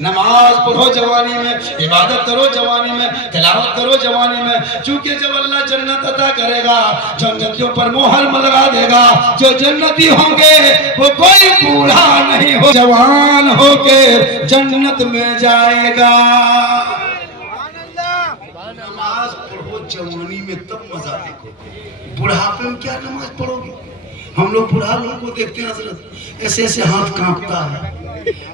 نماز پڑھو جوانی میں، عبادت کرو جوانی میں، تلاوت کرو جوانی میں، چونکہ جب اللہ جنت عطا کرے گا جنتیوں پر مہر لگا دے گا، جو جنتی ہوں گے وہ کوئی بوڑھا نہیں ہو، جوان ہو کے جنت میں جائے گا۔ نماز پڑھو جوانی میں تب مزہ دیکھو، بڑھاپے میں کیا نماز پڑھو گے؟ ہم لوگ بڑھا لوگوں کو دیکھتے ہیں حضرت ایسے ایسے ہاتھ کانپتا ہے،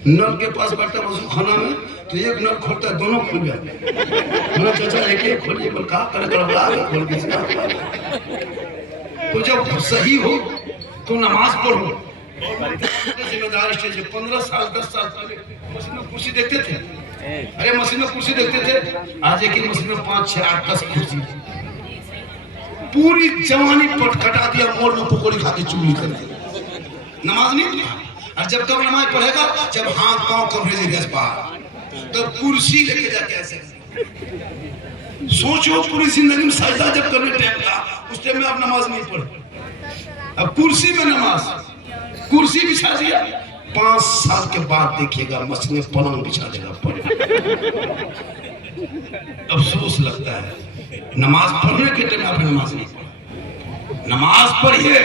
نل کے پاس بیٹھتا وضو خانہ میں تو ایک نل کھولتا ہے دونوں کھل جاتے ہیں، چاچا ایک کھولیے، بل کہا کرے گڑبڑا کے کھول کے تو جب صحیح ہو تو نماز پڑھو۔ ذمہ دار اسٹیج 15 سال 10 سال پہلے مسجد میں کرسی دیکھتے تھے، ارے مسجد میں کرسی دیکھتے تھے، آج ایک مسجد میں 5 6 8 10 کرسی، پوری جوانی پٹ کٹا دیا، مور میں پکوڑی کھا کے چولی کر دی، نماز نہیں پڑھا۔ اور جب کب نماز پڑھے گا جب ہاتھ پاؤں کوریج ایریا پار، تب کرسی لے کے جا کے ایسے سوچو پوری زندگی میں سجدہ جب کرنے ٹائم تھا اس ٹائم میں آپ نماز نہیں پڑھے، اب کرسی میں نماز، کرسی بچھا دیا، 5 سال کے بعد دیکھیے گا مسجد میں پلنگ بچھا دے گا پلنگ۔ افسوس لگتا ہے نماز پڑھنے کے ٹائم آپ نے نماز نہیں پڑھا۔ نماز پڑھیے،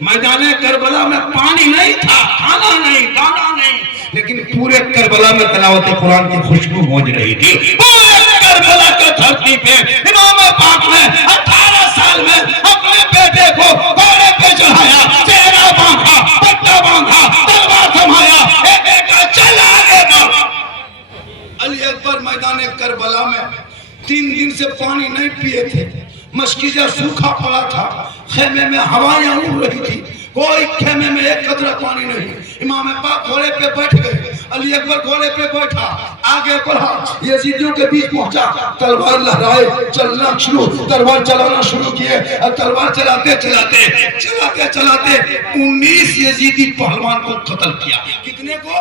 میدان کربلا میں پانی نہیں تھا، کھانا نہیں، دانا نہیں، لیکن پورے کربلا میں تلاوت قرآن کی خوشبو گونج رہی تھی۔ پورے کربلا کے دھرتی پہ امام پاک نے 18 سال میں اپنے بیٹے کو گھوڑے پہ چڑھایا، چہرہ باندھا، پٹا باندھا، تلوار تھمایا، اے بیٹا چل آگے بڑھ۔ علی اکبر میدان کربلا میں 3 دن سے پانی نہیں پیے تھے، مشکیزہ سوکھا پڑا تھا، خیمے میں ہوائیاں اڑ رہی تھی، کوئی خیمے میں ایک قطرہ پانی نہیں۔ امام پاک گھوڑے پہ بیٹھ گئے، علی اکبر گھوڑے پہ بیٹھا، آگے بڑھا، یزیدیوں کے بیچ پہنچا، تلوار لہرائے، چلنا شروع، تلوار چلانا شروع کیے، اور تلوار چلاتے چلاتے 19 یزیدی پہلوان کو قتل کیا۔ کتنے کو؟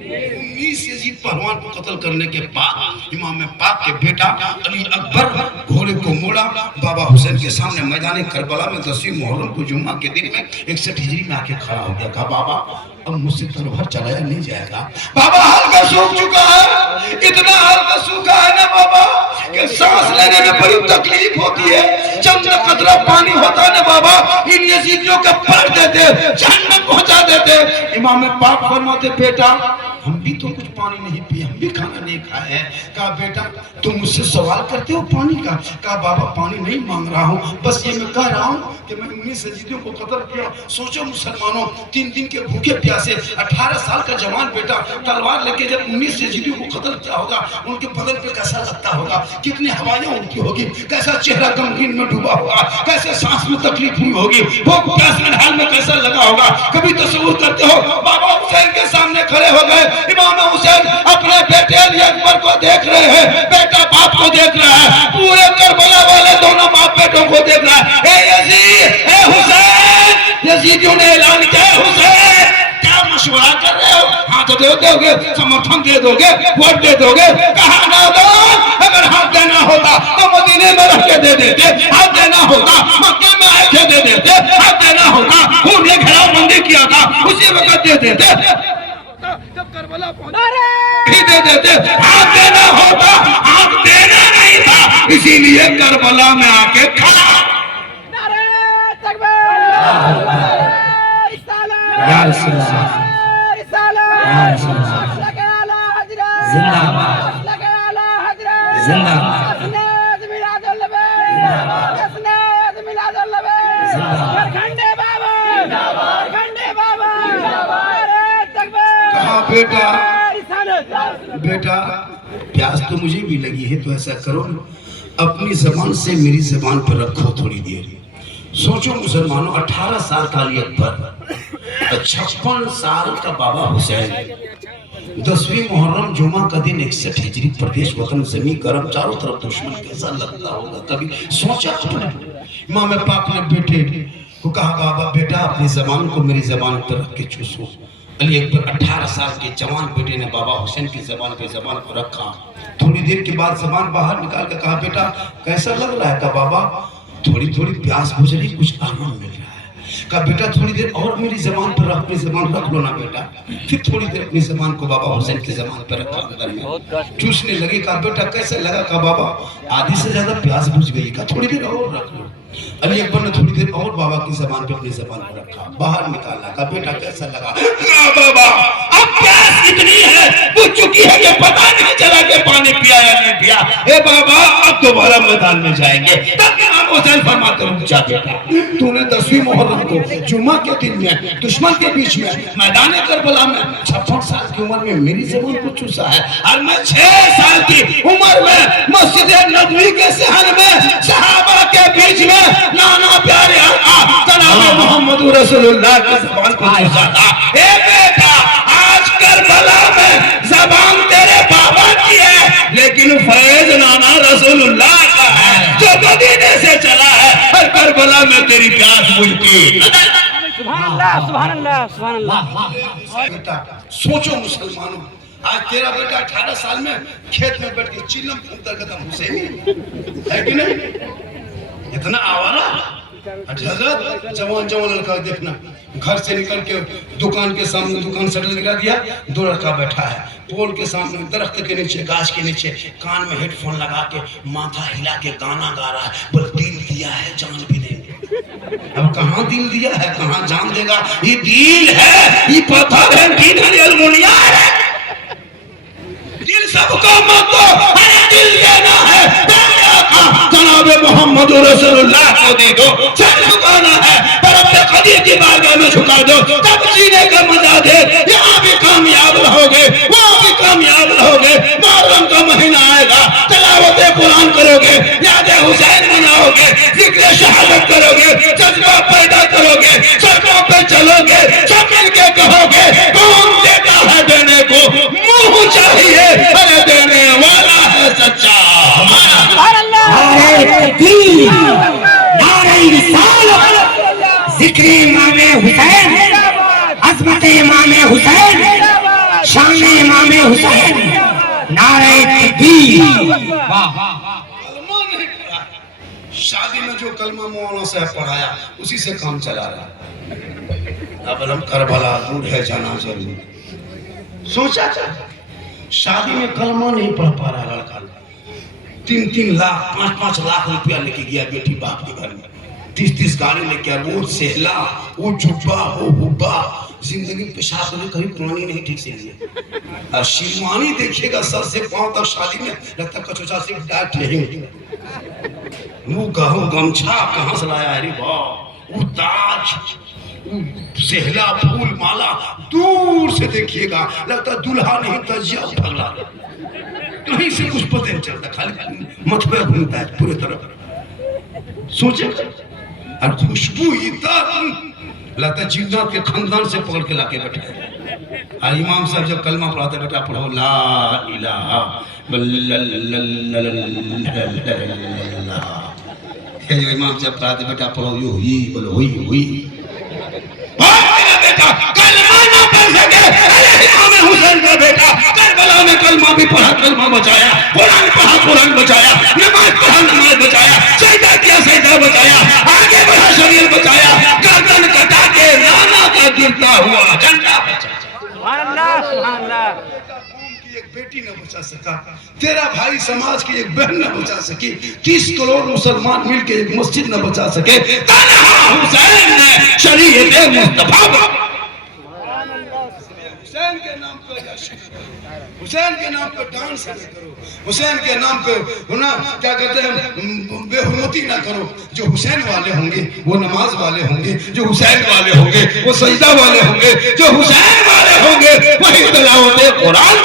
19 یزید پہلوان کو قتل کرنے کے بعد امام پاک کے بیٹا علی اکبر گھوڑے کو موڑا، بابا حسین کے سامنے میدان کربلا میں 10ویں محرم کو جمعہ کے دن میں 61 ہجری میں آ کے کھڑا ہو گیا، کہا بابا اب مجھ سے تلوار چلایا نہیں جائے گا، بابا ہلکا سوکھ چکا ہے، اتنا ہلکا سوکھا ہے نا بابا کہ سانس لینے میں بڑی تکلیف ہوتی ہے، چند قطرہ پانی ہوتا ہے نا بابا ان یزیدیوں کے پڑ دیتے، جہنم پہنچا دیتے۔ امام پاک فرماتے بیٹا ہم بھی تو کچھ پانی نہیں پیے، ہم بھی کھانا نہیں کھائے ہیں۔ کہا بیٹا تم مجھ سے سوال کرتے ہو پانی کا؟ کہا بابا پانی نہیں مانگ رہا ہوں، بس یہ میں کہہ رہا ہوں کہ میں 19 یزیدیوں کو قتل کیا۔ سوچو مسلمانوں 3 دن کے بھوکے پیاسے 18 سال کا جوان بیٹا تلوار لے کے جب 19 یزیدیوں کو قتل کیا ہوگا، ان کے بدن پہ کیسا لگتا ہوگا، کتنی ہوائیاں ان کی ہوگی، کیسا چہرہ غمگین میں ڈوبا ہوگا، کیسے سانس میں تکلیف ہوئی ہوگی، بھوک پیاس میں حال میں کیسا لگا ہوگا۔ کبھی تصور کرتے ہو بابا حسین کے سامنے کھڑے ہو گئے، امام حسین اپنے بیٹے علی اکبر کو دیکھ رہے ہیں، بیٹا باپ کو دیکھ رہا ہے، پورے کربلا والے دونوں باپ بیٹوں کو دیکھ رہا ہے۔ اے یزید، اے حسین، یزیدیوں نے اعلان کیا ہے حسین کیا مشورہ کر رہے ہو؟ ہاتھ دے دو گے، سمرتھن دے دو گے، ووٹ دے دو گے؟ کہا نادان اگر ہاتھ دینا ہوتا تو مدینے میں رہ کے دے دیتے، ہاتھ دینا ہوتا مکہ میں آئے کے دے دیتے، ہاتھ دینا ہوتا خون نے گھیرا بندی کیا تھا اسی وقت دے دیتے، جب کربلا پہنچا ہی دے دیتے، ہاتھ دینا ہوتا، ہاتھ دینا نہیں تھا، اسی لیے کربلا میں آ کے کھڑا۔ نعرہ تکبیر، یا رسول اللہ، یا رسول اللہ، زندہ باد، زندہ باد، کہا بیٹا پیاس تو مجھے بھی لگی ہے، تو ایسا کرو اپنی زبان سے میری زبان پر رکھو تھوڑی دیر۔ سوچو مسلمانوں 18 سال کا علی اکبر، 56 سال کا بابا حسین، 10ویں محرم جمعہ کا دن 61 ہجری، پردیش وطن زمین گرم، چاروں طرف دشمن، کیسا لگتا ہوگا؟ کبھی سوچا اپنے؟ امام پاک نے بیٹے کو کہا بابا بیٹا اپنی زبان کو میری زبان پر رکھ کے چوسو۔ علی اکبر 18 سال کے جوان بیٹے نے بابا حسین کی زبان پہ زبان کو رکھا، تھوڑی دیر کے بعد زبان باہر نکال کے کہا بیٹا کیسا لگ رہا ہے؟ کہا بابا تھوڑی تھوڑی پیاس بجھ رہی، کچھ آرام مل رہا ہے۔ कहा बेटा थोड़ी देर और मेरी ज़बान पर अपनी ज़बान रख लो ना बेटा। फिर थोड़ी देर अपनी ज़बान को बाबा हुसैन की ज़बान पर रखा अंदर में, चूसने लगे। कहा बेटा कैसे लगा? कहा बाबा आधी से ज़्यादा प्यास बुझ गई। कहा थोड़ी देर और रख लो। अली अकबर ने थोड़ी देर और बाबा की ज़बान पे अपनी ज़बान पर रखा, बाहर निकाला। कहा बेटा कैसा लगा? कहा बाबा अब प्यास इतनी है बुझ चुकी है कि पता नहीं चला कि पानी पिया या नहीं पिया। ए बाबा अब दोबारा मैदान में जाएंगे। तब इमाम हुसैन फरमाते हैं जा बेटा तूने 10वीं मुहर्रम को जुम्मा के दिन में दुश्मन के बीच में मैदान करबला में 56 साल की उम्र में मेरी ज़बान को चूसा है, और मैं 6 साल की उम्र में मस्जिद नबवी के सहन में सहाबा के बीच में नाना प्यारे आका जनाब मोहम्मद रसूलुल्लाह की ज़बान को चूसा था। ए बेटा आज करबला में ज़बान तेरे बाबा की है, लेकिन फैज नाना रसूलुल्लाह का है जो मदीने से चला है, और करबला में तेरी प्यास बुझती। सुभान अल्लाह सुभान अल्लाह सुभान अल्लाह। बेटा सोचो मुसलमानों, आज तेरा बेटा 18 साल में खेत में बैठ के चिल्लम फूंकता कहता हुसैनी है कि नहीं? इतना आवारा हजरत जवान जवान लड़का देखना, घर से निकल के दुकान के सामने दुकान शटर गिरा दिया, 2 लड़का बैठा है पोल के सामने दरख्त के नीचे गाछ के नीचे, कान में हेडफोन लगा के माथा हिला के गाना गा रहा है, बोल दिल दिया है जान भी देंगे। अब कहाँ दिल दिया है कहाँ जान देगा? ये दिल है, ये पत्थर है, दिल है, अलमुनिया है। दिल सबको मत दो, अरे दिल देना है जनाब मोहम्मद रसूलुल्लाह को दे दो। सर झुकाना है पर अपने कदीर की बारगाह में झुका दो, तब जीने का मजा दे। यहाँ भी कामयाब रहोगे, वहाँ भी कामयाब रहोगे। मुहर्रम का महीना आएगा, तिलावत कुरान करोगे, याद हुसैन मनाओगे, जिक्र शहादत करोगे, जज्बा पैदा करोगे, सड़कों पे चलोगे, सब मिलके कहोगे कौन देता है देने को, मुंह चाहिए अरे देने वाला है सच्चा। सुभान अल्लाह नारे तकबीर, नारे रिसालत, जिक्र इमाम हुसैन, अज़मत इमाम हुसैन, शान इमाम हुसैन, नारे तकबीर। कलमा नहीं पढ़ा, शादी में जो कलमा मौलाना साहब पढ़ाया उसी से काम चला रहा। अब हम करबला दूर है जाना जरूर। सोचा था शादी में कलमा नहीं पढ़ पा रहा लड़का, 3-3 लाख 5-5 लाख रुपया लेके गया बेटी बाप के घर में, 30-30 गाड़ी लेके गया, वो सहला वो जुब्बा वो हुब्बा, जिंदगी पेशाब करने कभी पुरानी नहीं ठीक से लिए। और शिरवानी देखिएगा सर से पांव तक, शादी में लगता कचोचा से डाट नहीं, वो गहू गमछा कहाँ से लाया है रे बाप, वो ताज सहला फूल माला दूर से देखिएगा लगता दुल्हा नहीं तजिया पगला, कहीं से कुछ पता नहीं चलता, खाली मथुरा घूमता है पूरे तरफ। सोचे और खुशबू इतना लगता जीवनाथ के खानदान से पकड़ के लाके बैठे। और इमाम साहब जब कलमा पढ़ाते बेटा पढ़ो ला इलाहा इमाम साहब पढ़ाते बेटा पढ़ो यो ही बोलो हुई बेटा कलमा ना पढ़ सके, अरे इमाम हुसैन का बेटा करबला में कलमा भी पढ़ा, कलमा बचाया, कुरान पढ़ा, कुरान बचाया, नमाज पढ़ा, नमाज बचाया, सजदा किया, सजदा बचाया, आगे बढ़ा, शरीयत बचाया, गर्दन कटा के नाना का गिरता हुआ झंडा बचाया। सुभान अल्लाह सुभान अल्लाह। एक बेटी न बचा सका, तेरा भाई समाज की एक बहन न बचा सकी, 30 करोड़ मुसलमान मिलके एक मस्जिद न बचा सके, तन्हा हुसैन ने शरीयत मुस्तफा। हुसैन के नाम पे हुसैन के नाम पे डांस न करो, हुसैन के नाम पे ना क्या कहते हैं बेहुरमती ना करो। जो हुसैन वाले होंगे वो नमाज वाले होंगे, जो हुसैन वाले होंगे वो सजदा वाले होंगे, जो हुसैन वाले होंगे वही तिलावत कुरान।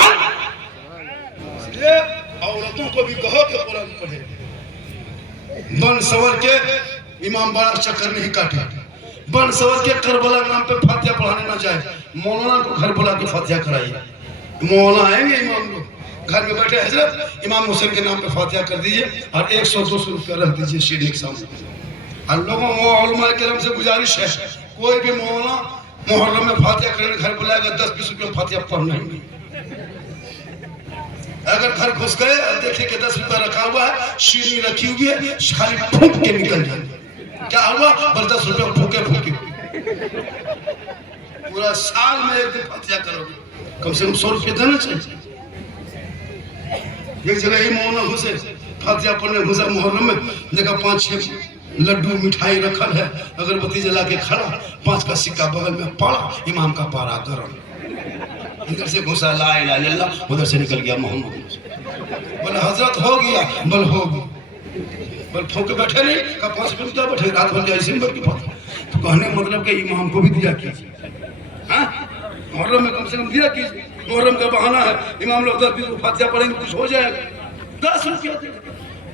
औरतों को भी कहो कि कुरान पढ़े। बन सवर के इमाम बाड़ा चक्कर नहीं काटे, बन सवर के करबला नाम पे फातिहा पढ़ाने ना जाए, मौलाना को घर बुला के फातिहा कराइए। मौलाना आएंगे इमाम लोग घर में बैठे, हजरत इमाम हुसैन के नाम पे फातिहा कर दीजिए और 100-200 रुपया रख दीजिए शीर्ष के सामने। और लोगों उलमा किराम से गुजारिश है कोई भी मौलाना मुहर्रम में फातिहा करने घर बुलाएगा 10-20 रुपया फातिहा पढ़ना ही नहीं। अगर घर घुस गए और देखे कि 10 रुपया रखा हुआ है, शीनी रखी हुई है, खाली फूंक के निकल जाए, क्या हुआ? बस 10 रुपया फूके फूके पूरा साल में एक दिन फातिहा करोगे, कम से कम 100 रुपये देना चाहिए। एक जगह ही मौलाना हुसैन फातिहा पढ़ने घुसा मुहर्रम में, देखा 5-6 लड्डू मिठाई रखल है, अगरबत्ती जला के खड़ा, 5 का सिक्का बगल में पड़ा, इमाम का पारा गरम। इधर से घुसा ला इलाहा इल्लल्लाह, उधर से निकल गया मोहम्मद। बोले हजरत हो गया, बल हो गया, बल फूक बैठे नहीं, का 5 मिनट क्या बैठे, रात भर क्या इसी में बैठ के फातिहा। तो कहने का मतलब कि इमाम को भी दिया कीजिए, हाँ मुहर्रम में कम से कम दिया कीजिए। मुहर्रम का बहाना है, इमाम लोग 10-20 फातिहा पढ़ेंगे, कुछ हो जाएगा। 10 रुपया दे,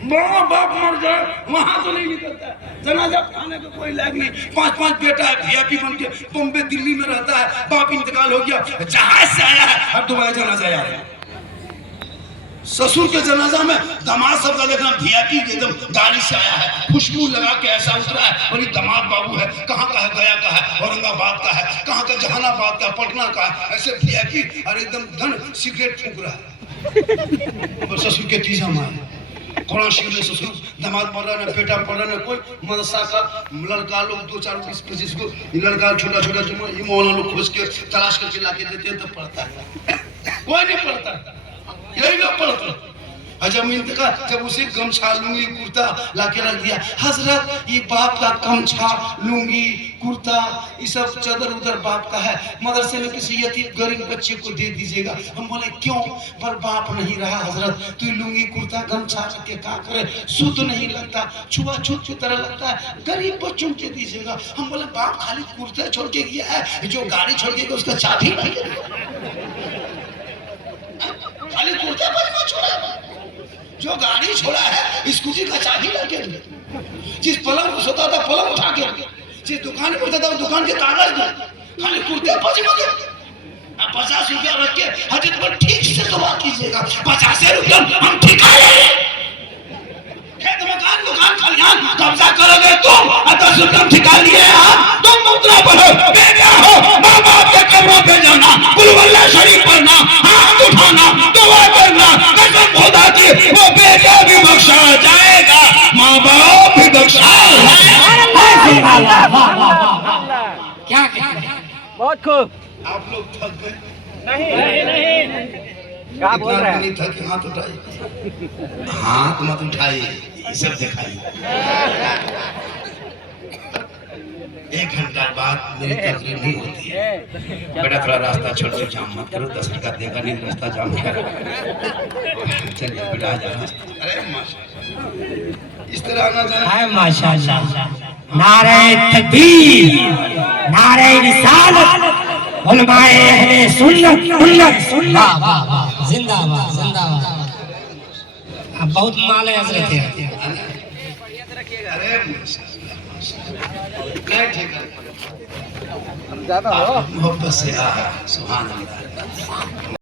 माँ बाप मर जाए वहां तो नहीं निकलता है, जनाजा खाने का कोई लायक नहीं। 5-5 बेटा है, VIP बन के बॉम्बे दिल्ली में रहता है, बाप इंतकाल हो गया, जहाज से आया है, अब दोबारा जनाजा आ रहा है। ससुर के जनाजा में दामाद सबका देखना VIP एकदम गाड़ी से आया है, खुशबू लगा के ऐसा उतरा है, और ये दामाद बाबू है, कहाँ का है, गया का है, औरंगाबाद का है, कहाँ का, जहानाबाद का, पटना का है, ऐसे VIP और एकदम धन सिगरेट फूंक रहा है। और ससुर के तीजा माँ कुरान शरीफ में ससुर दामाद पढ़ रहा है, बेटा पढ़ रहा है, कोई मदरसा का लड़का लोग 2-4 20-25 को लड़का छोटा छोटा जो मौलाना लोग खोज के तलाश करके ला के देते हैं, तब पढ़ता है। कोई नहीं पढ़ता, यही लोग पढ़ते। जब इंतकाल, जब उसे गमछा लुंगी कुर्ता ला के रख दिया, हजरत ये बाप का गमछा लुंगी कुर्ता ये सब चदर उधर बाप का है, मदरसे में किसी यतीम गरीब बच्चे को दे दीजिएगा। हम बोले क्यों, पर बाप नहीं रहा हजरत, तो लुंगी कुर्ता गमछा रख के क्या करे, शुद्ध नहीं लगता, छुआछूत की तरह लगता है, गरीब बच्चों के दीजिएगा। हम बोले बाप खाली कुर्ता छोड़ के गया है, जो गाड़ी छोड़ के उसका चाबी नहीं है, खाली कुर्ता पजामा छोड़ा, जो गाड़ी छोड़ा है स्कूटी का चाबी लगे, जिस पलंग पर सोता था पलंग उठा के, जिस दुकान पर था दुकान के कागज दे, खाली कुर्ते पजामा के। 50 रुपया रख के हजरत पर ठीक से दुआ कीजिएगा, 50 रुपया हम ठिका लेंगे। खेत मकान दुकान खलिहान कब्जा करोगे तुम, 10 रुपया ठिका लिए तुम मुद्रा पढ़ो, बेटा हो माँ बाप के कब्रों पे जाना, कुल वल्लाह शरीफ पढ़ना, हाथ उठाना, दुआ करना, कसम खुदा की वो बेटा भी बख्शा जाएगा, माँ बाप भी बख्शा क्या बहुत खूब। आप लोग थक गए? नहीं क्या बोल रहे हैं? नहीं थके, हाथ उठाइए, हाथ मत उठाइए, ये सब दिखाइए। 1 घंटा बाद मेरी तकरीर नहीं होती है, बेटा थोड़ा रास्ता छोड़ के जाम मत करो, 10 रुपया देगा नहीं, रास्ता जाम करो, चलिए बेटा आ जाना। अरे माशाल्लाह, इस तरह आना जाना है माशाअल्लाह। नारे तकबीर, नारे रिसालत, उलमाए अहले सुन्नत सुन्नत, वाह वाह वाह, जिंदाबाद जिंदाबाद। अब बहुत माले हजरत है। अरे माशाल्लाह, नहीं ठीक है, ज्यादा हो मोहब्बत से सुभान अल्लाह।